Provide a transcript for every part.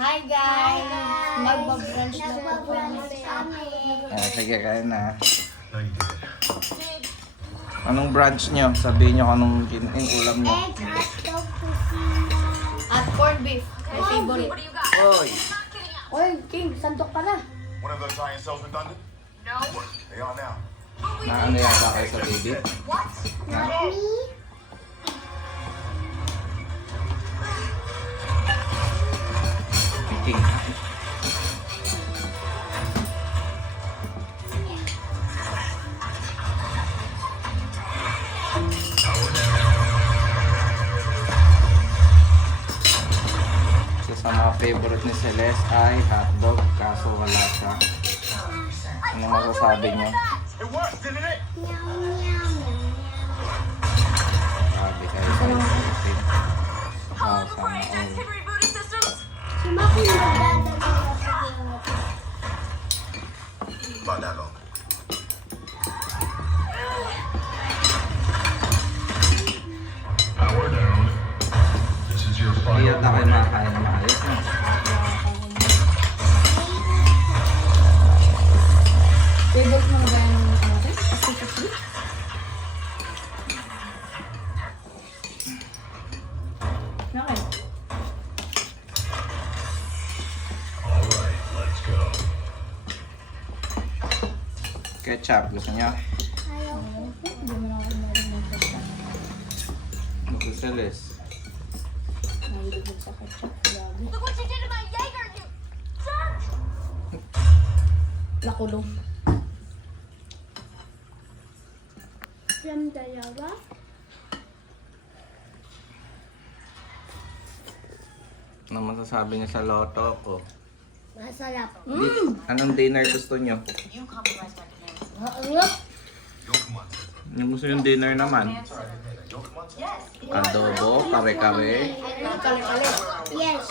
Hi guys! Magbabrunch na po kami. Sige, kain na. Anong brunch nyo? Sabihin nyo kung anong ulam nyo. Egg, hotdog, kusina. At corned beef. My favorite. Oy! Oy, King, santok ka na. One of those iron cells redundant? No. They are now. Naano yata kayo sa TV? Not me. King. So, sa mga favorite ni Celeste ay hotdog, kaso wala siya. Ano masasabi nyo? It works, didn't it? Meow, meow, meow. Sabi kayo sa Philippines. Oh, sana all. Si Maki magdadagawa sa hirap. About that long. Power down. This is your Hindi final yata kayo warning. makakain na maayos. No? Favorite mo ba yung natin? Specifically? Okay. All right, let's go. Ketchup, gusto niya? Ayaw ko. Hindi mo na ako narinig sa ketchup. Gusto Celeste. Mahilig din sa ketchup. Grabe. Look what you did to my Jaeger, you jerk! Nakulong. From dalawa? Ano masasabi niya sa loto ko? Masarap. Anong dinner gusto niyo? You compromised my demands. Maangat. Yo, come on. Yung gusto yung dinner naman? Yo, come on. Yes. Adobo, kare-kare. Kale-kale. Yes.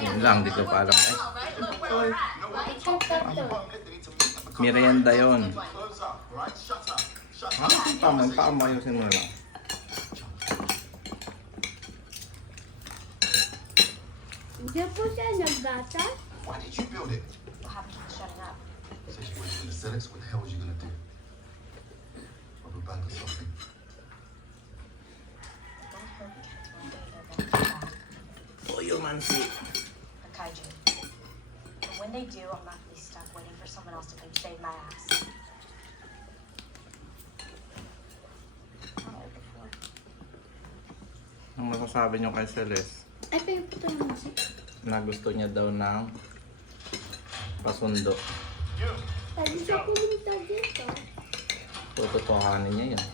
Yun lang, di ko pa alam. Eh, Ito. merienda yun. Close up, right? Shut up. Shut up. Tama, ayusin mo na lang. Hindi po siya nagbata. Why did you build it? What happened to the shutting up? Since you went to the Celix, what the hell was you gonna do? Rob a bank or something? Don't hurt the cats one day, they're gonna come back. Toyo mansi. A kaiju. But when they do, I'm not gonna be stuck waiting for someone else to come save my ass. Ano masasabi niyo kay Celeste? Ay, pero puto yung musik. Na gusto niya daw ng pasundo. Pwede siya pumunta dito. Tututuhanin niya yun.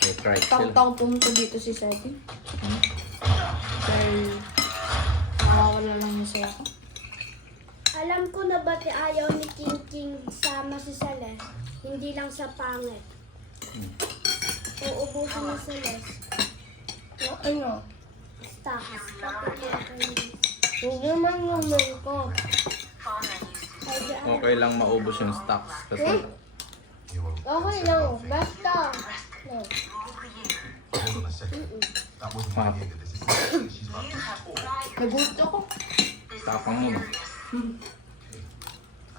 May tricycle. Tang-tang pumunta dito si Seti. Hmm? Dahil nakawala lang yung saya ko. Alam ko na ba't ayaw ni King King sama si Celeste. Hindi lang sa pangit. Uubusin ni Celeste. Ano? Stocks. Hindi man naman ko. Okay lang maubos yung stocks kasi Okay lang. Basta. No. Hold on a second. That wasn't my Jaeger. This is she's about to Nagusto ko. tapang mo.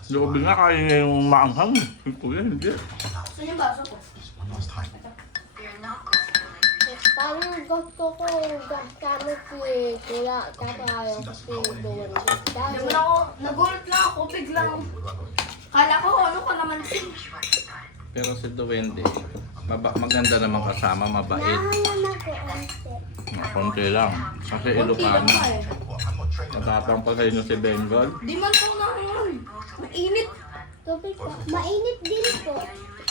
Loob nga kaya niya yung maanghang. Kuya, hindi. Saan yung baso ko? just one last time. Parang gusto ko gamit si Kuya. Tapos ayaw ko si Doon. Hindi mo na ako, nagulat lang ako, biglang. What have I got here? Kala ko, ano ka naman sin. Pero si Duwende, maganda naman kasama, mabait. Nahalan ako onte. Konti lang. Kasi Kunti lang Ilocano. nga eh. What? I'm not training. Matapang pa sa inyo si Bengal. Di man po na yun. Mainit. Tubig po. Mainit din po.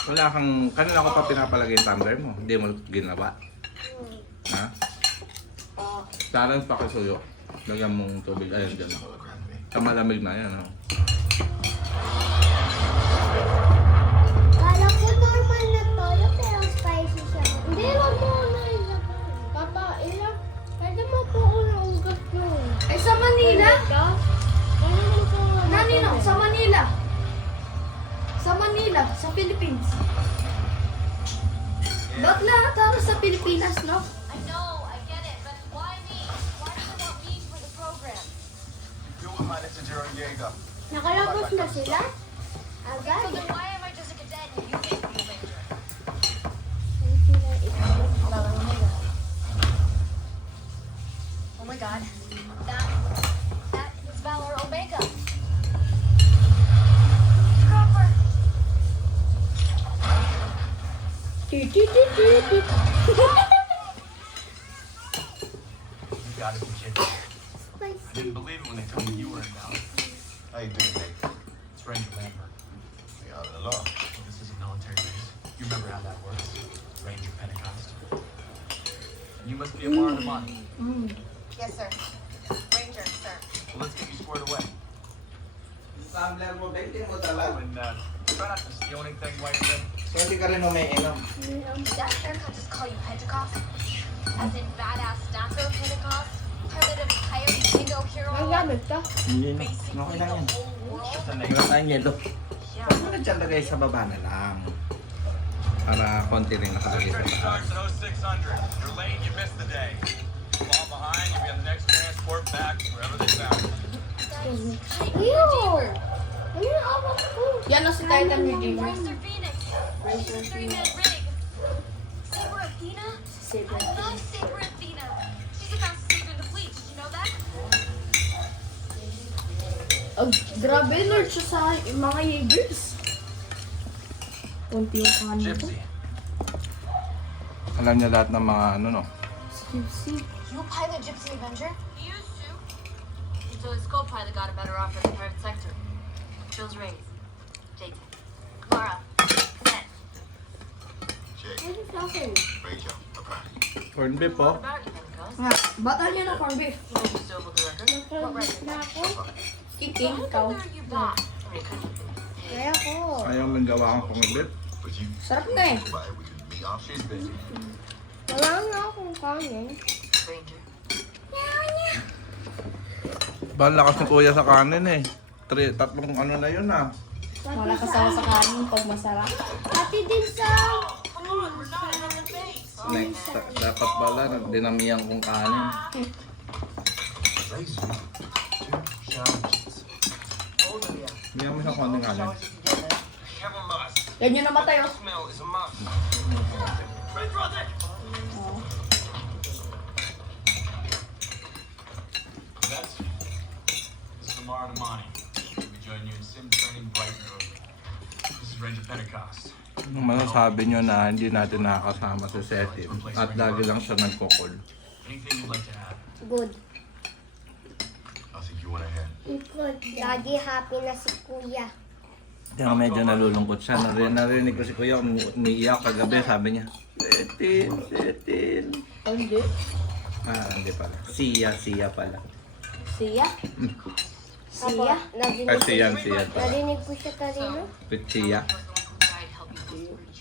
Wala kang, kanina ko pa pinapalagay yung tumbler mo. Hindi mo ginawa. Ha? Challenge pa kasuyo. Lagyan mong tubig. Ayun dyan. Sa malamig na yan. Ha? Kala ko normal na toyo pero spicy siya. Hindi, wag mo na ilagay. Papa, ilang? Pwede mo po ugat yun. Ay, sa Manila? Ano mo po? Nanino, sa Manila. Sa Manila, sa Philippines. Ba't lahat halos sa Pilipinas, no? I know, I get it, but why me? Why do you want me for the behind it's a Jiro Jaeger. Nakalabas na sila? So Agad? then why am I just a cadet and you get to be a ranger? Oh my god. That is Valor Omega. Cropper. You gotta be kidding. I didn't believe it when they told me you were in town. How you doing, Nate? It's Ranger Lambert. Yeah, hello. This is a military base. You remember how that works? Ranger Pentecost. You must be a part of the money. Yes, sir. Ranger, sir. Well, let's get you squared away. Tumbler mo, baby mo talaga. And try not to steal anything while you're there. So hindi ka rin umiinom. Did that haircut just call you Pentecost? As in badass Naco Pentecost? Primitive coyote bingo hero? Nagamit ka? Hindi na. Basically Okay lang the yan. whole world? Just a name. Wala tayong yelo. Yeah. Pag mga dyan lagay sa baba na lang. Para konti rin nakalagay sa Trip baba. starts at 0600. You're late, you missed the day. Fall behind, you'll be on the next transport back wherever they found you. Ew! Ano yung awak ko? Yan ang si Titan Redeemer. Racer Phoenix. She's a three-man rig. Saber Athena? I love Saber Athena. She's the fastest saber in the fleet. Did you know that? Grabe, Lord siya sa mga Jaegers. Kunti yung kanin ko. Gypsy. Alam niya lahat ng mga ano no. Gypsy. You pilot Gypsy Avenger? He used to. Until his co-pilot got a better offer in the private sector. Chose Rays. Jacob. Clara. Ned. Ano sa akin? Rachel, apparently. Corn beef What po. about you, Pentecost? Nga, bata niya ng corn beef. You know you still hold the record? Nakalabas na ako. Kiking, So ikaw. how are you back? Or you couldn't be. Kaya ko. Ayaw mong gawa kang corn beef. But you Sarap nga eh. why we can meet up. She's busy. Wala nga akong kanin. Ranger. Bahal lakas ng kuya sa kanin eh. Tatlong ano na yun ah. Wala kasama sa kanin pag masarap. Pati din sa... Next, dapat pala dinamihan kong kanin. Lazy. Two challenges. Bigyan mo sa konting kanin. Have a must. Ganyan namatay oh. Smell is a must. That's this is Lamar Damani. We join you in sim training bright and early. This is Ranger Pentecost. Anong masasabi nyo na hindi natin nakakasama sa setting at lagi lang siya nagkukul? Anything you'd like to add? Good. I think you went ahead. Good. Lagi happy na si Kuya. Kaya medyo nalulungkot siya. Narinig ko si Kuya umiiyak kagabi. Sabi niya, Setin. Oh, hindi. Ah, hindi pala. Siya pala. Siya? Apo, Siya? narinig Ay, ko, siya pala. narinig ko siya kanina. With Siya. Was the one who died helping us reach.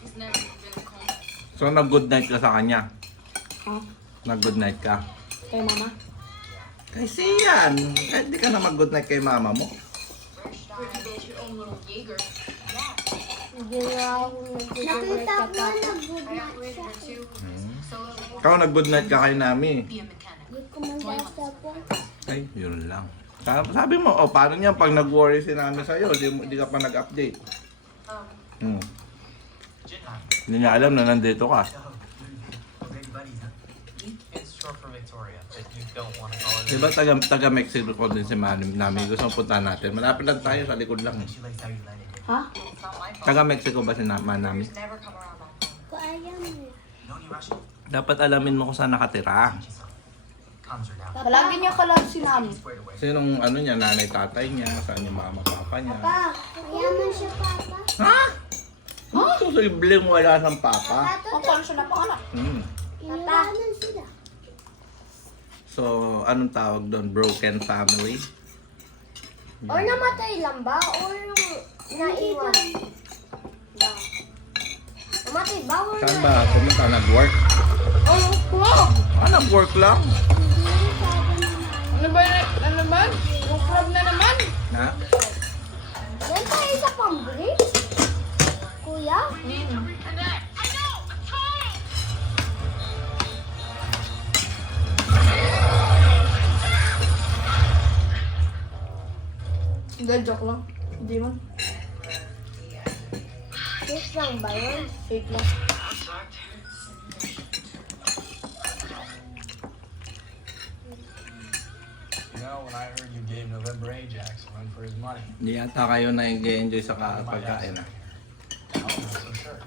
He's never been calm. So, nag-good night ka sa kanya? Ha? Nag-good night ka? Kay mama? Kay Sian. Kahit di ka na mag-good night kay mama mo. Where you built your own little Jaeger. Hindi nga ako nakita ko na nag-good I na operated siya. her too. Solo Ranger. Ikaw nag-good night ka kay Nami. Be a mechanic. Hindi ko mandasa po. Ay, yun lang. Sabi mo, oh, paano niya pag nag-worry si Nami sa'yo, di ka pa nag-update. Hmm. Hindi niya alam na nandito ka. Big buddies, huh? It's short for Victoria, but you don't want to call her. Diba taga Mexico ko din si Nami. Gusto mong punta natin. Malapit lang tayo sa likod lang. She likes how you let it. Ha? It's not my fault. Taga Mexico ba si Nami? Just never come around that long. Ko alam eh. No, you rush it. Dapat alamin mo kung saan nakatira. Calms her down. Palagi niya kalab si Nami. Squared away. Sinong ano niya, nanay, tatay niya, saan yung mama, papa niya. Pa, mayaman siya, Papa. Ha? Posibleng wala sang papa. Kung paano siya napanganak? Iniwanan sila. So, anong tawag doon? Broken family? Or namatay lang ba? Or naiwan? Ba? Namatay ba? Or Saan ba pumunta? Nag-work? Oh, wow! Nag-work lang. Hindi, sabi ni Mama. Ano ba? Ano ba? Bukrab na naman. Ha? Doon tayo sa pambrik? Kuya? Well, joke lang. Hindi man. Kiss lang ba yun? Fake lang. You know, when I heard you gave November Ajax a run for his money, Hindi yata kayo nag-enjoy sa pagkain ah. I wasn't so sure.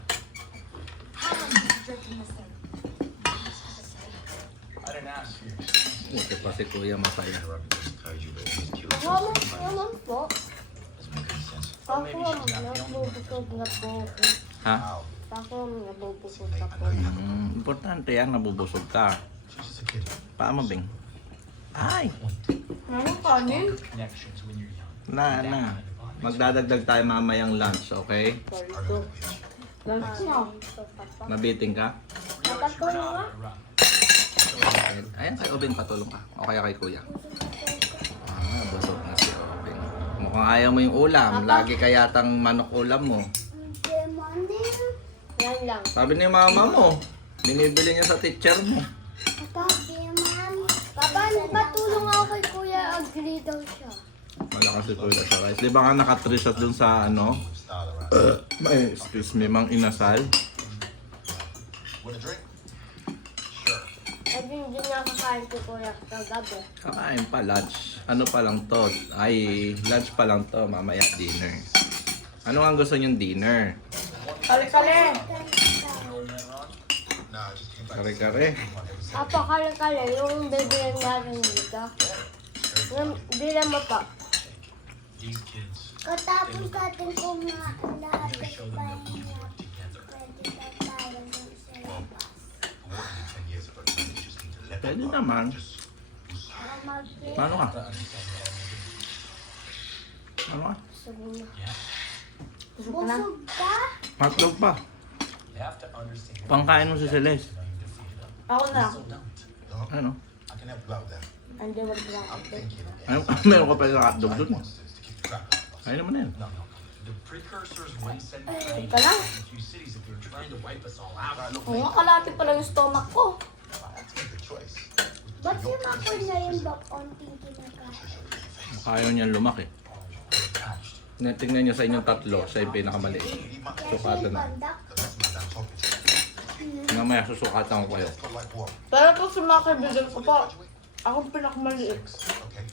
How much is the drip in this thing? I didn't ask for your Ito pa si Kuya masaya. Naman po. Well, Ako maybe she's not the only one. nabubusog na po. Ha? Ako nabubusog na po. Importante yan, nabubusog ka. She's just a kid. Paano, Bing? Ay! Anong kanin? Connections when you're young. Na. Magdadagdag tayo mamayang lunch, okay? Sorry po. Lunch na. Nabiting ka? Nakatulong nga. Ayan, kay Obing patulong ka. O kaya kay Kuya. Ah, busog na si Obing. Mukhang ayaw mo yung ulam. Lagi ka yatang manok ulam mo. Yan lang. Sabi ni mama mo, binibili niya sa teacher mo. Papa, patulong ako kay Kuya. Agree daw siya. Malakas si Kuya sa rice. Di ba nga nakatrish at dun sa ano? Excuse me, Mang Inasal. Want a drink? Sure. Sabi hindi nakakain si Kuya sa gabi. Kakain pa, lunch. Ano pa lang to? Ay, lunch pa lang to. Mamaya dinner. Ano ang gusto niyong dinner? Kali-kali. Nah, I just came back. Kare-kare. Papa, kala-kala yung bibilan natin dito. Bilang mo pa. These kids, Katapos natin kumain lahat gotta show them that we can work together. More than 10 years ago, you just need to let Pwede naman. Paano ka? Ano ka? Busog ka? Hotdog pa. You have to understand. Pangkain mo si Celeste. Know you defeated them. Ako na. So don't. Ano? I can help you out there. Hindi wag lang I'm ako. thinking. Ano? Meron ka pa yung hotdog dun. Monsters to keep track of us. Ayun naman na yun. No. The precursors wouldn't send planes Ika lang. to a few cities if they were trying to wipe us all out. Oo nga, kalati pala yung stomach ko. That's a good choice. Ba't yung ako na yung onting kinakain? Ayaw niyan lumaki. Tingnan niyo sa inyong tatlo, siya yung pinakamaliit. Sukatan na. Mamaya susukatan ko kayo. Pero pag sa mga kaibigan ko pa, akong pinakamaliit. Okay,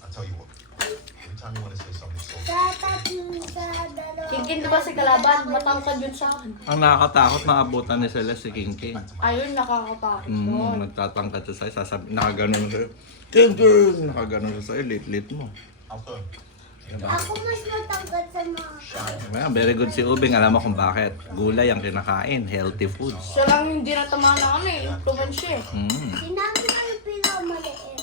I'll tell you what. Every time you want to say something so Sa tatlo sa dalawa. Kingkin di ba si Kalaban? Matangkad yun sa akin. Ang nakakatakot na abutan ni Celeste si King King. Ayun, nakakatakot yun. Nagtatangkad siya sa'yo, nakaganon sa'yo. King King! Nakaganon siya sa'yo, lit-lit mo. I'll tell you. Ako mas matangkad sa mga Very good si Ubing, alam mo kung bakit. Gulay ang kinakain, healthy foods. Siya lang yung di natamaan ng ano eh, influence siya eh. Sinabi ko yung pinakamaliit.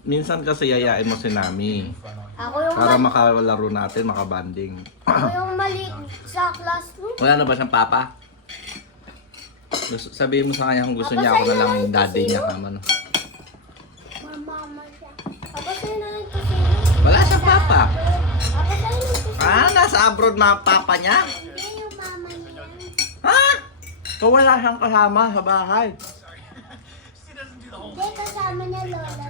Minsan kasi yayain mo si Nami. Ako yung Para makalaro natin, makabanding. Ako yung maliit sa classroom. Wala na ba siyang papa? Sabihin mo sa kanya kung gusto niya ako na lang yung daddy niya. Kama, no? Mama siya. Ako sa'yo na yung kusino. Wala siyang papa. Ako sa'yo yung kusino. Ah, nasa abroad mga papa niya? Hindi yung mama niya. Ha? So wala siyang kasama sa bahay. Hindi kasama niya lola na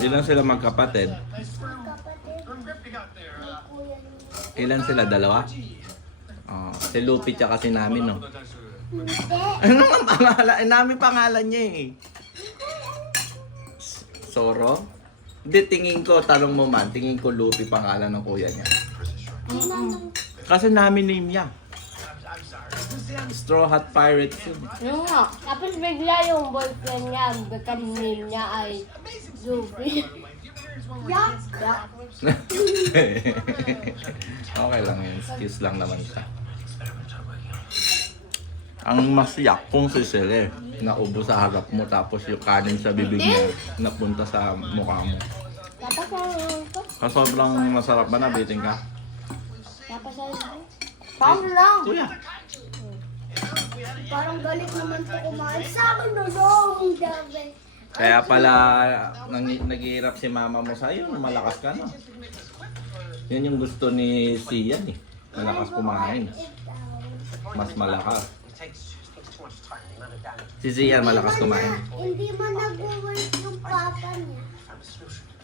Ilan sila magkapatid? kapatid. Kuya niya. Ilan sila? Dalawa? Oh, si Lupi tsaka si Nami, no? Hindi. Ano ang pangalan? Nami pangalan niya eh. Soro? Hindi, tingin ko, tanong mo man, tingin ko Lupi pangalan ng kuya niya. Kasi Nami name niya. Straw Hat Pirates yun. Yung nga. Tapos bigla yung boyfriend niya, become name niya ay Zubi. Yak! Okay lang yun. Excuse lang naman siya. Ang masyak kung si Cele naubo sa harap mo tapos yung kanin sa bibig niya napunta sa mukha mo. Tapos ano ito? Sobrang masarap ba nabiting ka? Tapos ano? Paano lang? Kuya. Parang galit naman po kumain sa akin na long gabi. Kaya pala naghihirap si mama mo sa'yo, malakas ka no? Yan yung gusto ni Sian eh. Malakas kumain. Mas malakas. Si Sian malakas kumain. Hindi man nag-work yung papa niya.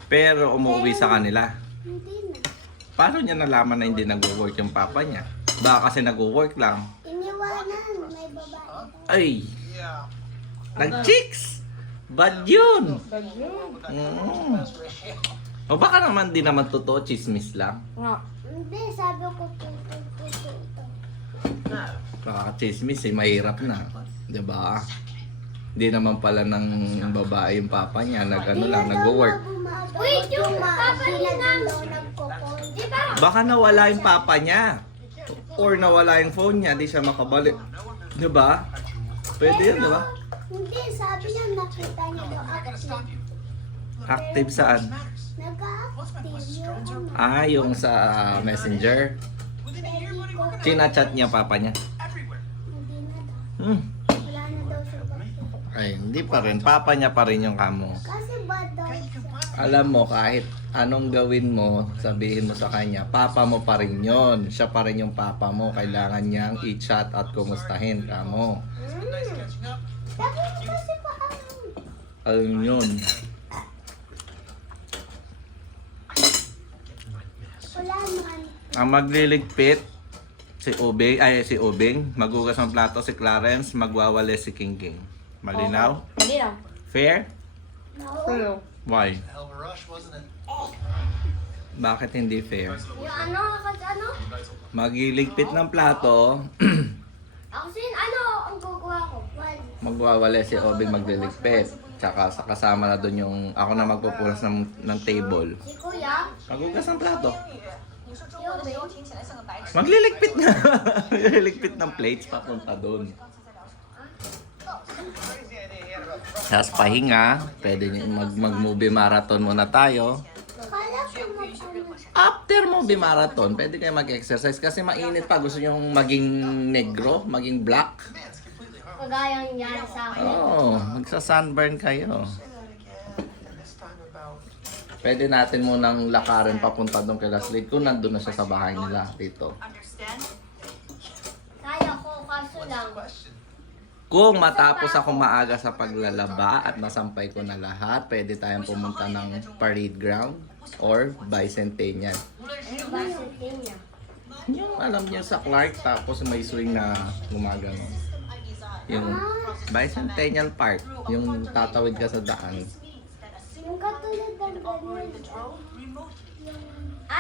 Pero umuwi sa kanila. Hindi na. Paano niya nalaman na hindi nag-work yung papa niya? Baka kasi nag-work lang. Iniwanan, may babae. Ay! Nag-chicks! Bad yun! O baka naman di naman totoo, chismis lang. Nga. Hindi, sabi ko puto ito. Baka chismis eh, mahirap na. Diba? Hindi naman pala ng babae yung papa niya, nag-work. Wait, yung papa niya nagkukon. Di ba? Baka nawala yung papa niya. Or nawala yung phone niya, di siya makabalik. Diba? Pwede yun, diba? Hindi, sabi niya nakita niya daw active. Active saan? Nag-active yung Yung sa messenger. Chinachat niya papa niya. Hindi na daw. Hmm. Wala na daw siya bakit. Ay, hindi pa rin. Papa niya pa rin yung kamo. Kasi bad daw siya. Alam mo, kahit anong gawin mo, sabihin mo sa kanya, papa mo pa rin yun. Siya pa rin yung papa mo. Kailangan niyang i-chat at kumustahin kamo. Sabi ko kasi pa Alam yun. wala man. Ang magliligpit, si Ubing, magugas ng plato si Clarence, magwawali si King King. Malinaw? Malinaw. Fair? No. Why? Hell of a rush, wasn't it? Bakit hindi fair? Yung ano, kasi ano? Magiligpit ng plato, Ako sin, ano ang gagawa ko? One. magwawali si Ubing magliligpit. Tsaka kasama na doon yung ako na magpupunas ng table. Si Kuya, Magugas ng plato. 你说中文的时候听起来像个白痴。 Magliligpit na. Magliligpit ng plates papunta doon. Tapos pahinga, pwede nyo mag-movie marathon muna tayo. kala ko mag-ano. After movie marathon, pwede kayo mag-exercise kasi mainit pa. Gusto nyo maging negro, maging black. Kagaya niya sa akin. Oo, magsa-sunburn kayo. Pwede natin munang lakarin papunta doon kay Leslie kung nandun na siya sa bahay nila dito. Understand? Kaya ko, kaso lang. Kung matapos ako maaga sa paglalaba at nasampay ko na lahat, pwede tayong pumunta ng parade ground or bicentennial. Ano ba sa niya? Yung alam niyo sa Clark tapos may swing na gumagano. Yung bicentennial park, yung tatawid ka sa daan. Yung katulad ng ganyan.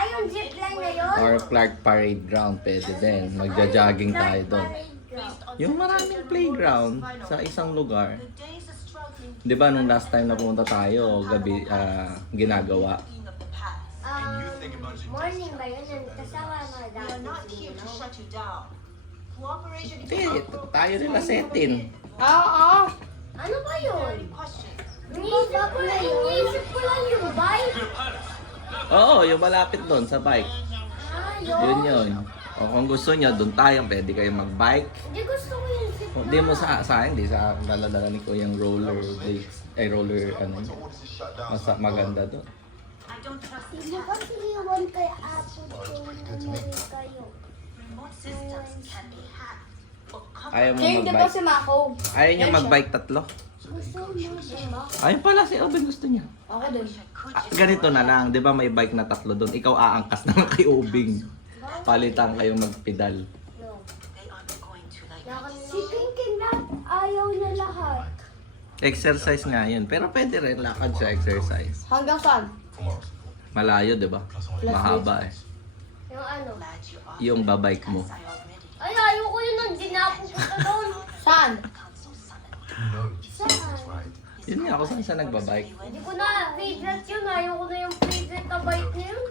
Yung zipline na yun? Or Clark Parade Ground, pwede din. Magja-jogging tayo doon. Yung maraming playground sa isang lugar. Di ba nung last time na pumunta tayo, gabi, ginagawa. Morning ba yun? Kasama na dati. Hindi, tayo nila setin. Oo. Ano ba yun? Iniisip ko lang yung bike. Oo, yung malapit doon sa bike. Yun yun. O kung gusto nyo, doon tayo, pwede kayo mag-bike. Hindi gusto ko yung zip Kung di mo sa akin, di sa daladala ni ko yung roller blades, roller ano. Maganda doon. Hindi kasi iwan kay Apo kung umuwi kayo. Ayaw mo King, di ba mag-bike. si Mako? Ayaw nyo mag-bike tatlo. Gusto mo, diba? Ayun pala si Oben gusto niya. Ako din. Ganito na lang, di ba may bike na tatlo doon? Ikaw aangkas naman kay Ubing. Palitan kayo magpedal. No. Si Pinky na ayaw na lahat. Exercise nga yun. Pero pwede rin lakad siya exercise. Hanggang saan? Malayo, di ba? Mahaba eh. Yung ano? Yung babike mo. Ay, ayoko yun nang dinapupunta doon. Saan? Saan? Yun nga, kung saan siya nagbabike. Hindi ko na favorite yun. Ayoko na yung favorite na bike na yun.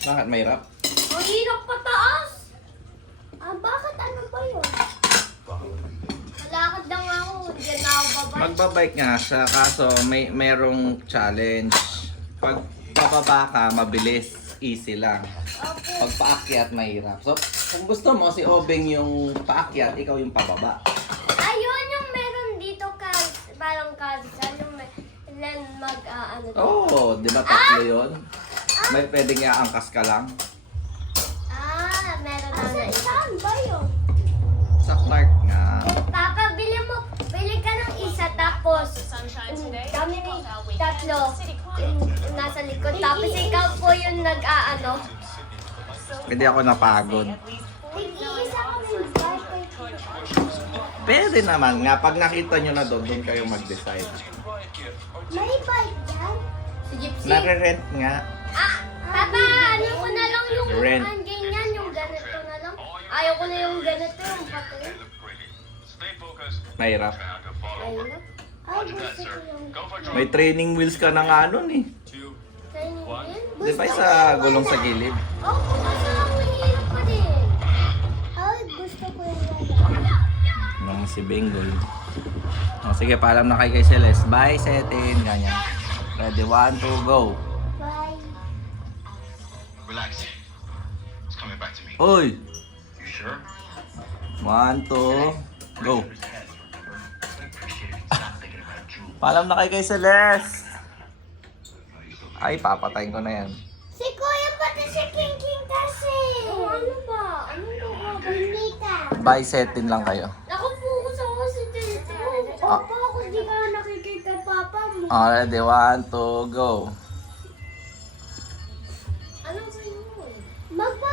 Bakit may rap? Ang hirap pataas. Bakit ano ba yun? Malakad lang ako. Hindi na ako babay. Magbabike nga siya, kaso merong challenge. Pag pababa ka, mabilis. Easy lang. Okay. Pag paakyat, mahirap. So, kung gusto mo, si Obeng yung paakyat, ikaw yung pababa. Ayun yung meron dito parang kasal yung ano dito. Oo, di ba tatlo yun? May pwedeng iaangkas ka lang. Meron na isa. Saan ba yun? Sa Clark nga. Papa, bili ka ng isa tapos dami ni tatlo. yung nasa likod. Tapos ikaw po yung nag-aano. Hindi ako napagod. Nag-iisa kami bike. Pwede naman nga, pag nakita nyo na doon kayo mag-decide. May bike dyan? Si Gypsy. Nare-rent nga. Papa, ano ko na lang yung Rent. ganyan, yung ganito na lang. Ayaw ko na yung ganito, yung pati. Mahirap. Ayun na. Ay, gusto ko yung May training wheels ka na nga nun eh. training wheel. Di ba sa gulong sa gilid? Opo, kasi ang mahirap pa din. Ay, gusto ko yung gano'n. Nung si Bengal. O, sige, paalam na kayo kay Celeste. Bye, Setin. Ganyan. Ready, 1, 2, go. Bye. Relax. It's coming back to me. Uy! You sure? 1, 2, go. Appreciate it. Stop thinking about Drew. Paalam na kayo kay Celeste. Ay, papatayin ko na yan. Si Kuya pati si King King kasi. Ano ba? Ano ba? Bonita. Bye, Setin lang kayo. Nakapokus ako si Tito. Papa, ako di ka nakikita papa mo. Ready, 1, 2, go. Ano ba yun? Magpa